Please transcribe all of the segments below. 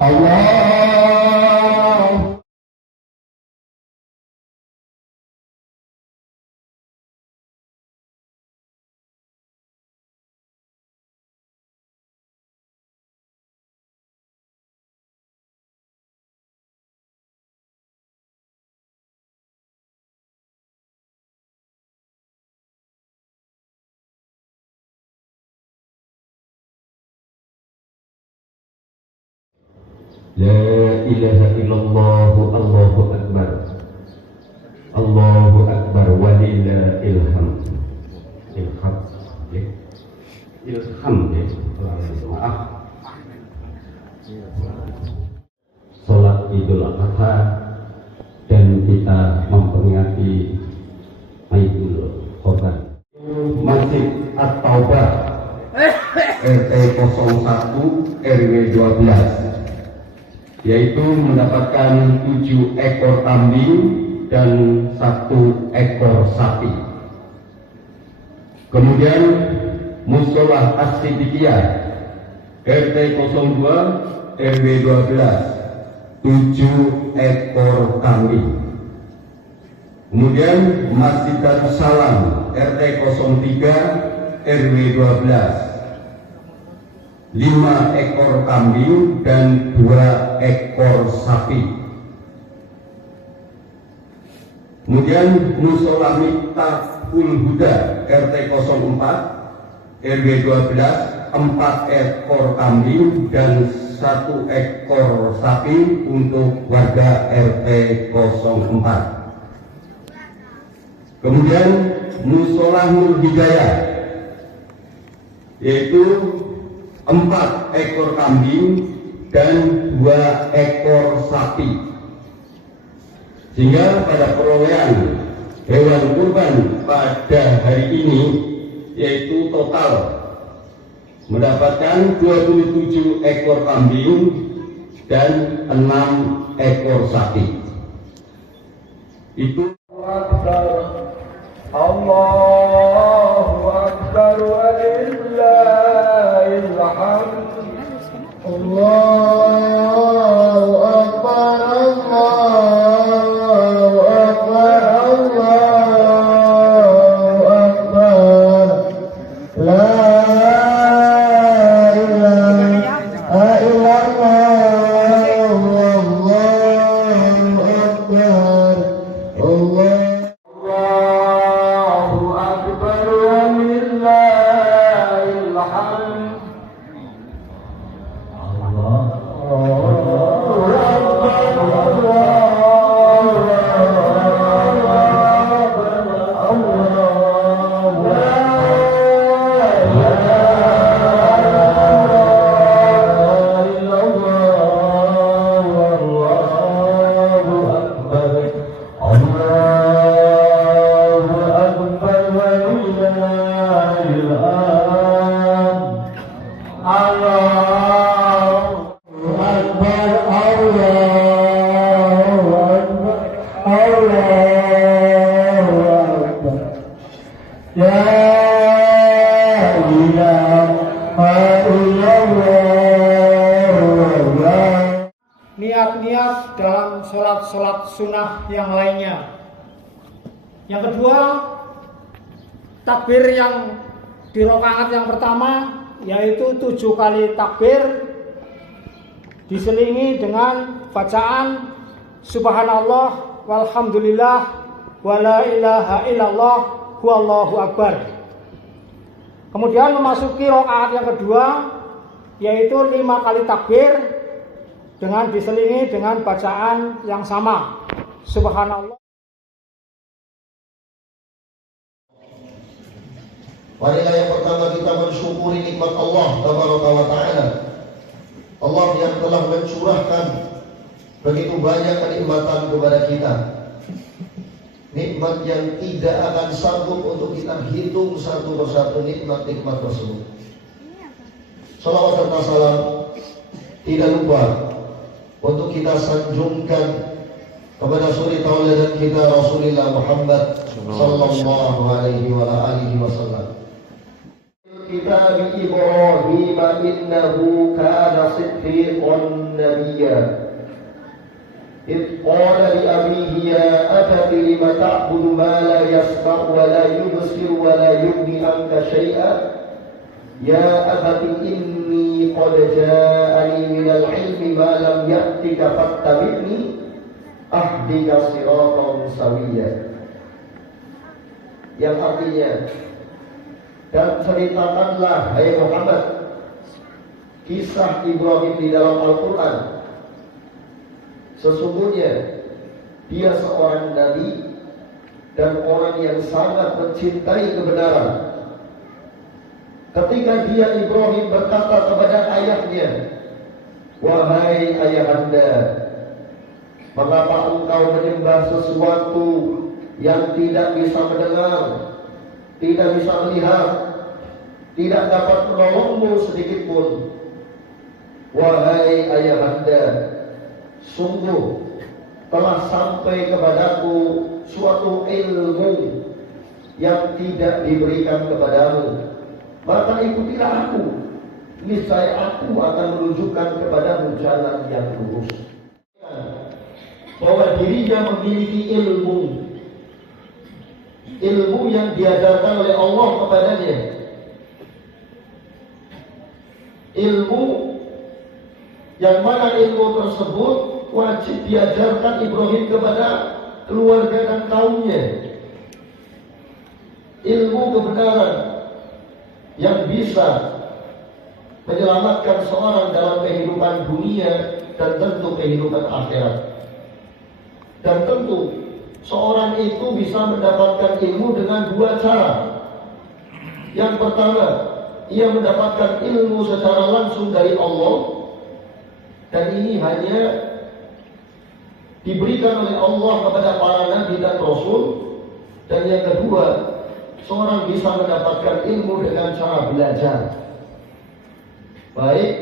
Allah. La ilaha illallah, Allahu akbar. Allahu akbar walillahil hamd. Ilham ya. Ilham ya. Maaf. Salat Idul Adha dan kita memperingati Idul Qurban. Masjid At-Taubah RT 01 RW 12 yaitu mendapatkan 7 ekor kambing dan 1 ekor sapi. Kemudian Musola As-Siddiqiyah RT 02 RW 12 7 ekor kambing. Kemudian Masjid Darussalam RT 03 RW 12 5 ekor kambing dan 2 ekor sapi. Kemudian Musola Miftahul Huda RT 04 RW 12 4 ekor kambing dan 1 ekor sapi untuk warga RT 04. Kemudian Musola Nur Hidayah yaitu 4 ekor kambing dan 2 ekor sapi, sehingga pada perolehan hewan kurban pada hari ini yaitu total mendapatkan 27 ekor kambing dan 6 ekor sapi. Itu Allahu Akbar walillahil hamd. Allahu Akbar, Allahu Akbar, Allahu Akbar. La ilaha illallah, Allahu Akbar, Allah. Niat-niat dalam sholat sunnah yang lainnya. Yang kedua, takbir yang di rakaat yang pertama yaitu 7 kali takbir diselingi dengan bacaan subhanallah walhamdulillah wala ilaha illallah wallahu akbar. Kemudian memasuki rakaat yang kedua yaitu 5 kali takbir dengan diselingi dengan bacaan yang sama subhanallah. Marilah yang pertama kita mensyukuri nikmat Allah Tabaraka wa Ta'ala. Allah yang telah mencurahkan begitu banyak kenikmatan kepada kita, nikmat yang tidak akan sanggup untuk kita hitung satu persatu nikmat-nikmat tersebut. Salawat serta salam tidak lupa untuk kita sanjungkan kepada suri tauladan kita Rasulullah Muhammad sallallahu alaihi wa alihi wasallam. kitab Ibrahim innahu kana siddiqan nabiyya. إذ قال لأبيه يا أبت لم تعبد ما لا يسمع ولا يبصر ولا يغني عنك شيئا يا أبت إني قد جاءني من العلم ما لم يأتك فاتبعني أهدك صراطا سويا. Yang artinya, dan ceritakanlah hai Muhammad kisah Ibrahim di dalam Al-Quran. Sesungguhnya dia seorang nabi dan orang yang sangat mencintai kebenaran. Ketika dia Ibrahim berkata kepada ayahnya, wahai ayahanda, mengapa engkau menyembah sesuatu yang tidak bisa mendengar, tidak bisa melihat, tidak dapat menolongmu sedikit pun? Wahai ayahanda, sungguh telah sampai kepadaku suatu ilmu yang tidak diberikan kepadamu. Maka ikutilah aku, niscaya aku akan menunjukkan kepadamu jalan yang lurus. Bahwa dirinya memiliki ilmu yang diajarkan oleh Allah kepadanya, ilmu yang mana ilmu tersebut wajib diajarkan Ibrahim kepada keluarga dan kaumnya. Ilmu kebenaran yang bisa menyelamatkan seorang dalam kehidupan dunia dan tentu kehidupan akhirat. Dan tentu seorang itu bisa mendapatkan ilmu dengan dua cara. Yang pertama, ia mendapatkan ilmu secara langsung dari Allah, dan ini hanya diberikan oleh Allah kepada para nabi dan rasul. Dan yang kedua, seorang bisa mendapatkan ilmu dengan cara belajar. Baik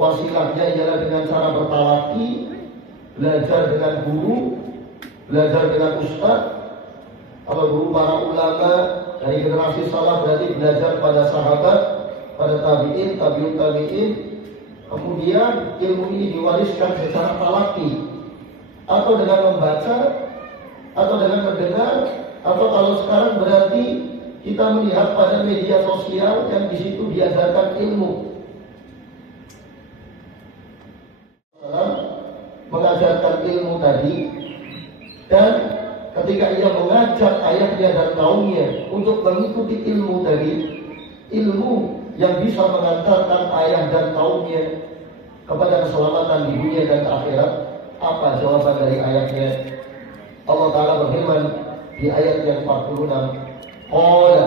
wasilahnya ialah dengan cara bertalaki, belajar dengan guru, belajar dengan ustaz. Kalau guru para ulama dari generasi salaf berarti belajar pada sahabat, pada tabi'in, tabi'ut tabi'in. Kemudian ilmu ini diwariskan secara talaki, atau dengan membaca, atau dengan mendengar, atau kalau sekarang berarti kita melihat pada media sosial yang di situ diajarkan ilmu. Mengajarkan ilmu tadi, dan ketika ia mengajak ayahnya dan kaumnya untuk mengikuti ilmu tadi, ilmu yang bisa mengantarkan ayah dan kaumnya kepada keselamatan di dunia dan akhirat. Apa jawaban dari ayatnya? Allah Ta'ala berfirman di ayat yang 46, qala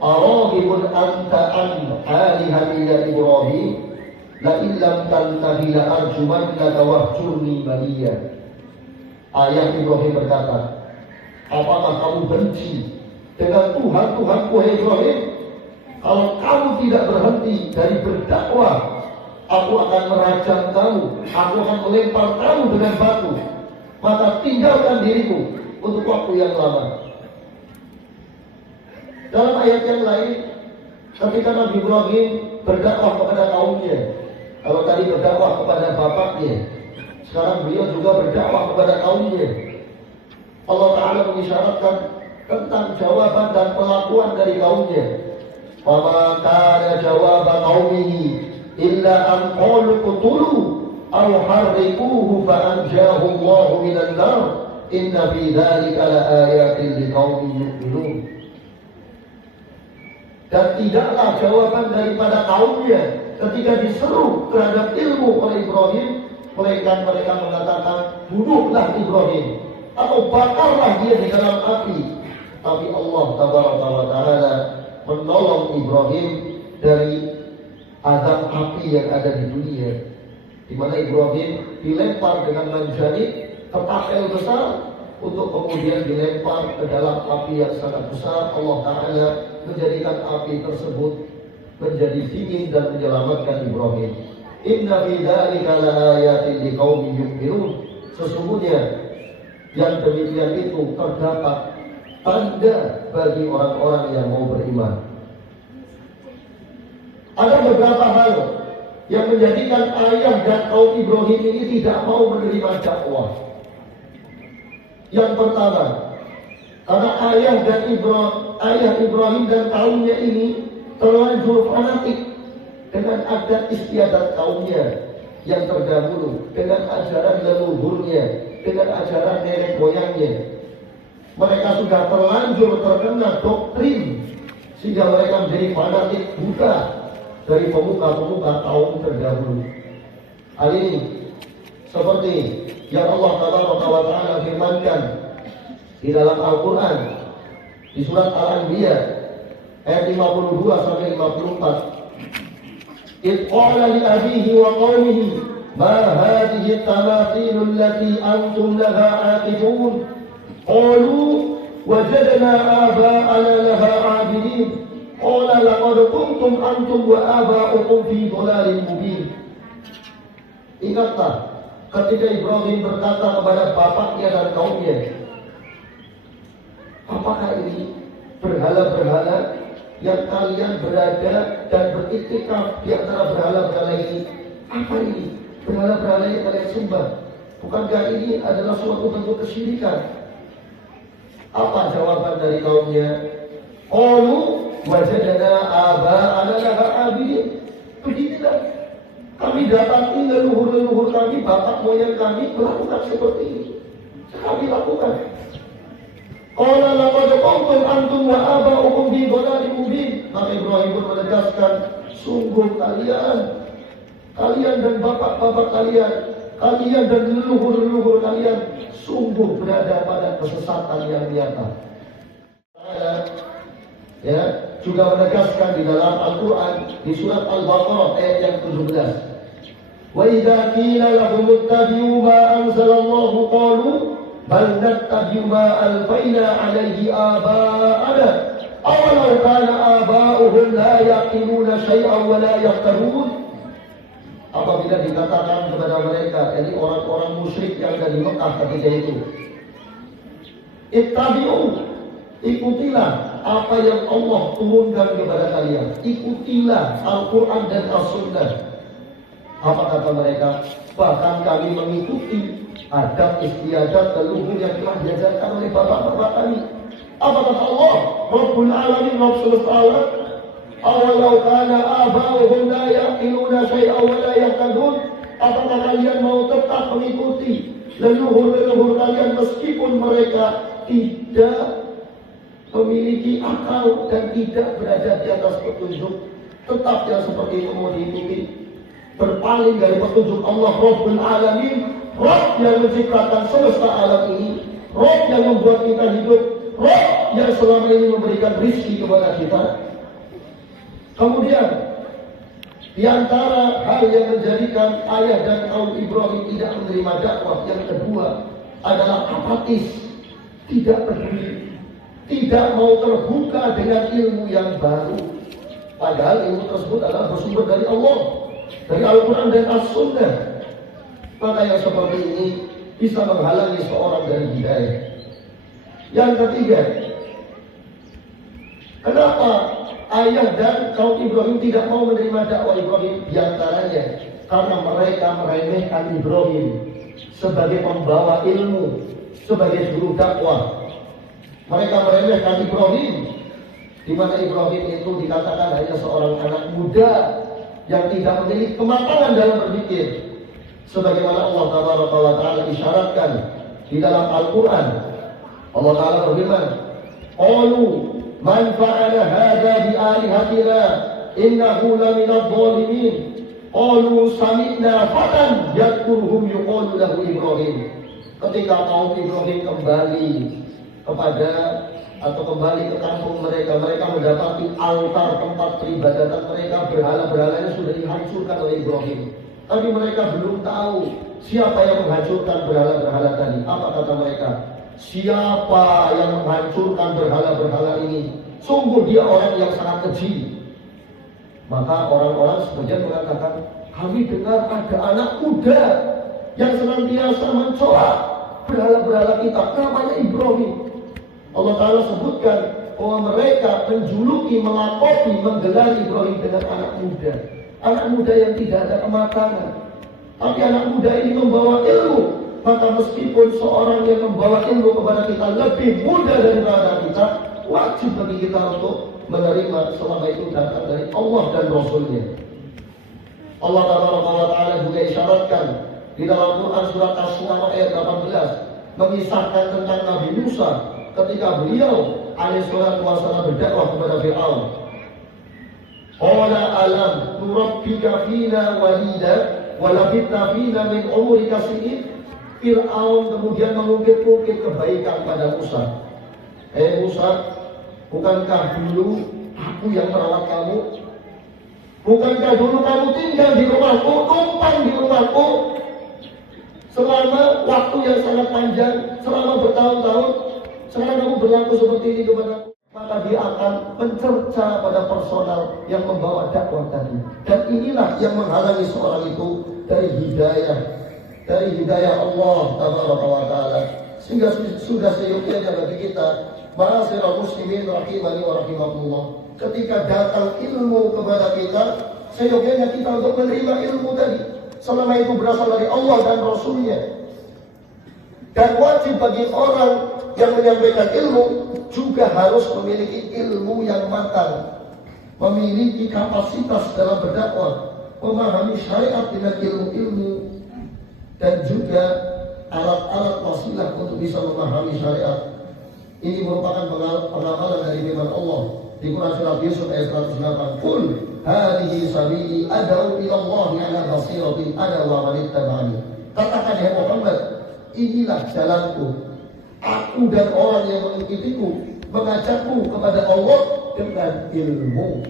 aragibun anta an alihati ya Ibrahim la illam tantahi la arjumannaka wahjurni maliya. Ayah Ibrahim berkata, apakah kamu benci dengan Tuhan-Tuhanku Ibrahim? Kalau kamu tidak berhenti dari berdakwah, aku akan merajam kamu, aku akan melempar kamu dengan batu. Maka tinggalkan diriku untuk waktu yang lama. Dalam ayat yang lain, ketika Nabi Ibrahim berdakwah kepada kaumnya, kalau tadi berdakwah kepada bapaknya, sekarang beliau juga berdakwah kepada kaumnya. Allah Ta'ala mengisyaratkan tentang jawaban dan pengakuan dari kaumnya. Fama kana jawaba qaumihi illa an qalu qutulu aw harriquhu fa anjahu Allahu minan nar inna fi dzalika laayatin liqaumin yu'minun. Dan tidaklah jawaban daripada kaumnya ketika diseru terhadap ilmu oleh Ibrahim, melainkan mereka mengatakan, bunuhlah Ibrahim atau bakarlah dia di dalam api. Tapi Allah Ta'ala menolong Ibrahim dari azab api yang ada di dunia, di mana Ibrahim dilempar dengan manjanik ke takel besar untuk kemudian dilempar ke dalam api yang sangat besar. Allah Ta'ala menjadikan api tersebut menjadi dingin dan menyelamatkan Ibrahim. Inna fi dzalika laayatin liqaumin yu'minun. Sesungguhnya yang demikian itu terdapat tanda bagi orang-orang yang mau beriman. Ada beberapa hal yang menjadikan ayah dan kaum Ibrahim ini tidak mau menerima dakwah. Yang pertama, karena ayah Ibrahim dan kaumnya ini terlanjur fanatik dengan adat istiadat kaumnya yang terdahulu, dengan ajaran leluhurnya, dengan ajaran nenek moyangnya. Mereka sudah terlanjur terkena doktrin sehingga mereka menjadi fanatik buta dari pemuka-pemuka kaum terdahulu. Hal ini seperti yang Allah Taala firmankan di dalam Al-Quran di surat Al-Anbiya ayat 52 sampai 54. إذ قال لأبيه وقومه ما هذه التماثيل التي أنتم لها عاكفون قالوا وجدنا آباءنا لها عابدين قال لقد كنتم أنتم وآباؤكم في ضلال مبين. Ingatlah ketika Ibrahim berkata kepada bapaknya dan kaumnya, apakah ini berhala-berhala yang kalian berada dan beriktikaf di antara berhala-berhala ini? Apa ini? Berhala-berhala yang kalian sembah. Bukankah ini adalah suatu bentuk kesyirikan? Apa jawaban dari kaumnya? Qalu wajadna aba'ana laha abidin. Beginilah kami dapati leluhur-leluhur kami, bapak moyang kami melakukan seperti ini. Kami lakukan. Qala laqad kuntum antum wa aba'ukum fi dhalalin mubin. Maka Ibrahim pun menegaskan, sungguh kalian dan bapak-bapak kalian dan leluhur-leluhur kalian sungguh berada pada kesesatan yang nyata. Ya, juga menegaskan di dalam Al-Quran di surat Al-Baqarah ayat yang 17. Wa idza qila lahum ittabi'u ma anzalallahu qalu bal nattabi'u ma alfayna 'alaihi aba'ana awalau kana aba'uhum la yaqiluna shay'an wa la yahtadun. Apabila dikatakan kepada mereka, yakni orang-orang musyrik yang ada di Mekah ketika itu, ittabi'u, ikutilah apa yang Allah turunkan kepada kalian, ikutilah Al-Quran dan As-Sunnah. Apa kata mereka? Bahkan kami mengikuti adab istiadat leluhur yang telah diajarkan oleh bapak-bapak kami. Apa kata Allah? Rabbul Alamin, Rabb semesta alam. Awalau kana aba'uhum la yaqiluna syai'an wa la yahtadun. Apakah kalian mau tetap mengikuti leluhur-leluhur kalian meskipun mereka tidak memiliki akal dan tidak berada di atas petunjuk? Tetap yang seperti itu mau diikuti. Berpaling dari petunjuk Allah Rabbul Alamin, Rabb yang menciptakan semesta alam ini, Rabb yang membuat kita hidup, Rabb yang selama ini memberikan rizki kepada kita. Kemudian di antara hal yang menjadikan ayah dan kaum Ibrahim tidak menerima dakwah yang kedua adalah apatis, tidak peduli, tidak mau terbuka dengan ilmu yang baru. Padahal ilmu tersebut adalah bersumber dari Allah, dari Al-Quran dan As-Sunnah. Maka yang seperti ini bisa menghalangi seorang dari hidayah. Yang ketiga, kenapa ayah dan kaum Ibrahim tidak mau menerima dakwah Ibrahim? Di antaranya karena mereka meremehkan Ibrahim sebagai pembawa ilmu, sebagai juru dakwah. Mereka meremehkan Ibrahim, di mana Ibrahim itu dikatakan hanya seorang anak muda yang tidak memiliki kematangan dalam berpikir. Sebagaimana Allah Taala isyaratkan di dalam Al-Quran. Allah Taala berfirman, qalu man fa'ala hadza bi alihatina innahu laminadh dhalimin qalu sami'na fatan yadhkuruhum yuqalu lahu Ibrahim. Ketika kaum Ibrahim kembali kepada atau kembali ke kampung mereka, mereka mendapati altar tempat peribadatan mereka, berhala-berhalanya sudah dihancurkan oleh Ibrahim. Tapi mereka belum tahu siapa yang menghancurkan berhala-berhala tadi. Apa kata mereka? Siapa yang menghancurkan berhala-berhala ini? Sungguh dia orang yang sangat keji. Maka orang-orang sebagian mengatakan, kami dengar ada anak muda yang senantiasa mencorak berhala-berhala kita, namanya Ibrahim. Allah Ta'ala sebutkan, bahwa mereka menjuluki, melakoni, menggelari Ibrahim dengan anak muda. Anak muda yang tidak ada kematangan. Tapi anak muda ini membawa ilmu. Maka meskipun seorang yang membawa ilmu kepada kita lebih muda daripada kita, wajib bagi kita untuk menerima selama itu datang dari Allah dan Rasulnya. Allah Ta'ala juga isyaratkan di dalam Quran surat Asy-Syu'ara ayat 18 mengisahkan tentang Nabi Musa ketika beliau alaihissalatu wassalam berdakwah kepada Fir'aun. Qala alam nurabbika fina walida wa labithna fina min umrika sinin. Fir'aun kemudian mengungkit-ungkit kebaikan pada Musa. Musa, bukankah dulu aku yang merawat kamu? Bukankah dulu kamu tinggal di rumahku, tumpang di rumahku selama waktu yang sangat panjang, selama bertahun-tahun? Sekarang kamu berlaku seperti ini kepadaku. Maka dia akan mencerca pada personal yang membawa dakwah tadi. Dan inilah yang menghalangi seorang itu dari hidayah Allah Ta'ala. Sehingga sudah seyogyanya bagi kita, ma'asyiral muslimin rahimani wa rahimakumullah, ketika datang ilmu kepada kita, seyogyanya kita untuk menerima ilmu tadi, selama itu berasal dari Allah dan Rasulnya. Dan wajib bagi orang yang menyampaikan ilmu juga harus memiliki ilmu yang matang, memiliki kapasitas dalam berdakwah, memahami syariat dengan ilmu-ilmu, dan juga alat-alat wasilah untuk bisa memahami syariat. Ini merupakan pengamalan dari firman Allah di Quran surat Yusuf ayat 108. Qul hadhihi sabili ad'u ila Allah ala basiratin ana wa man ittaba'ani. Katakan ya Muhammad, inilah jalanku. Aku dan orang yang mengikutiku, mengajakku kepada Allah dengan ilmu.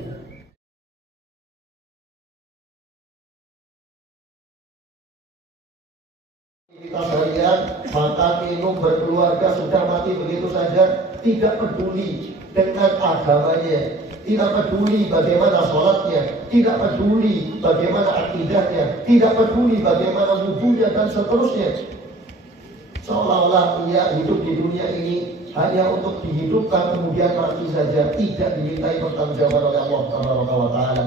Kita seharian makan, minum, berkeluarga, sudah mati begitu saja, tidak peduli dengan agamanya, tidak peduli bagaimana sholatnya, tidak peduli bagaimana akidahnya, tidak peduli bagaimana wudhunya dan seterusnya. Seolah-olah ia hidup di dunia ini hanya untuk dihidupkan kemudian mati saja, tidak dimintai pertanggungjawaban oleh Allah Ta'ala.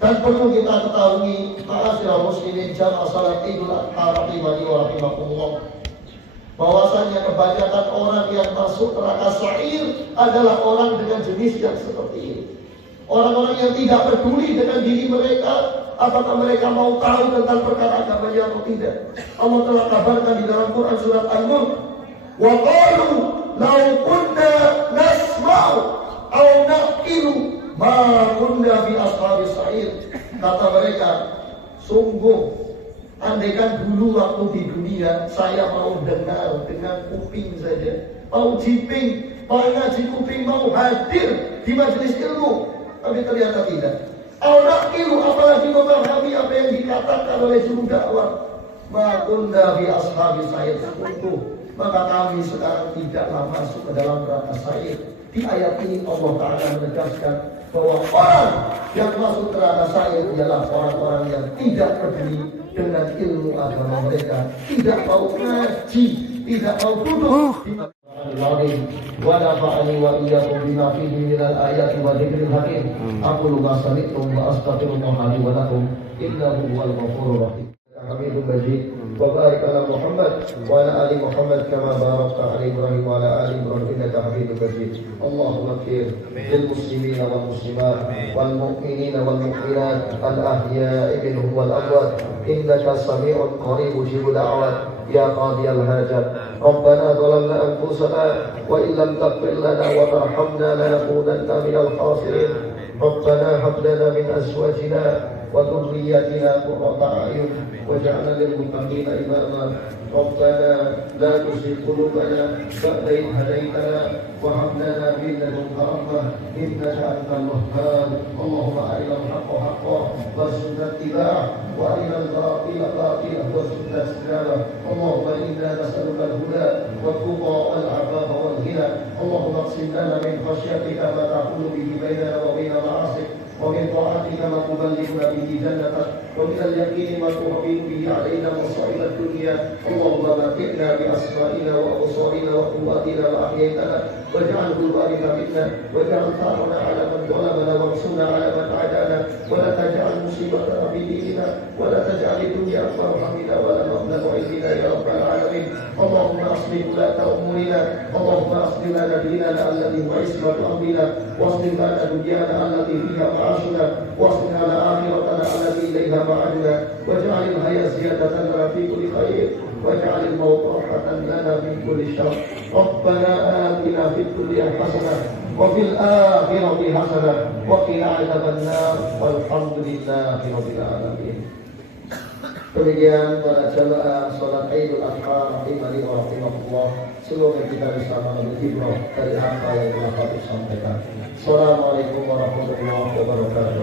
Dan perlu kita ketahui, ma'asyiral muslimin jamaah salat Idul Adha rahimani wa rahimakumullah, bahwasanya kebanyakan orang yang masuk neraka sa'ir adalah orang dengan jenis yang seperti ini. Orang-orang yang tidak peduli dengan diri mereka, apakah mereka mau tahu tentang perkara agamanya atau tidak. Allah telah kabarkan di dalam Quran surat Al-Mulk, wa qalu law kunna nasma'u aw naqilu ma kunna bi ashabis sa'ir. Kata mereka, sungguh andaikan dulu waktu di dunia saya mau dengar dengan kuping saja, mau jiping, mau ngaji kuping, mau hadir di majelis ilmu, tapi ternyata tidak. Al-Naqilu, apalagi memahami apa yang dikatakan oleh juru dakwah. Ma'kunna bi ashabi sa'ir. Maka kami sekarang tidaklah masuk ke dalam neraka sa'ir. Di ayat ini Allah Ta'ala menegaskan bahwa orang yang masuk neraka sa'ir ialah orang-orang yang tidak peduli dengan ilmu agama mereka, tidak mau ngaji, tidak mau duduk di wa nafa'ani wa iyyakum bima fihi minal ayati wa dzikril hakim. Aqulu ma sami'tum wa astaghfirullaha li wa lakum innahu huwal ghafurur rahim. Hamidum Majid wa barik ala Muhammad wa ala ali Muhammad kama barakta ala Ibrahim wa ala ali Ibrahim innaka Hamidum Majid. Allahumma ighfir lil muslimina wal muslimat wal mu'minina wal mu'minat al ahya'i minhum wal amwat innaka sami'un qarib mujibud da'wat ya qadiyal hajat. Rabbana zalamna anfusana wa illam taghfir lana wa tarhamna lanakunanna minal khasirin. Rabbana hab lana min azwajina wa dhurriyyatina qurrata a'yun waj'alna lil muttaqina imama. Rabbana la tuzigh qulubana ba'da idh hadaytana wa hab lana min ladunka rahmah innaka antal wahhab. Allahumma arinal haqqa haqqan warzuqna ittiba'ah wa arinal batila batilan warzuqna ijtinabah. Allahumma inna nas'aluka al-huda wat-tuqa wal-'afafa wal-ghina. Allahumma qsim lana min khashyatika ma tahulu bihi bainana wa baina ma'asik wa min ta'atika ma tuballighuna bihi جنتك ومن اليقين ما تهون به علينا مصائب الدنيا اللهم متعنا بأسمائنا وأبصارنا وقواتنا وأحييتنا واجعله الوارث منا واجعل ثارنا على من ظلمنا وانصرنا على من عادانا ولا تجعل مصيبتنا في ديننا ولا تجعل الدنيا أكبر همنا ولا مبلغ علمنا يا رب العالمين اللهم أصلح ولاة أمورنا اللهم أصلح لنا ديننا الذي هو عصمة أمرنا واصلح لنا دنيانا التي فيها معاشنا واصلح لنا آخرتنا التي إليها معادنا واجعل الحياة زيادة لنا في كل خير واجعل الموت راحة لنا من كل شر ربنا آتنا في الدنيا حسنة وفي الآخرة حسنة وقنا عذاب النار والحمد لله رب العالمين. Demikian para jamaah salat Idul Adha rahimani wa rahimakumullah. Semoga kita bisa mengambil ibrah dari apa yang telah kami sampaikan. Assalamualaikum warahmatullahi wabarakatuh.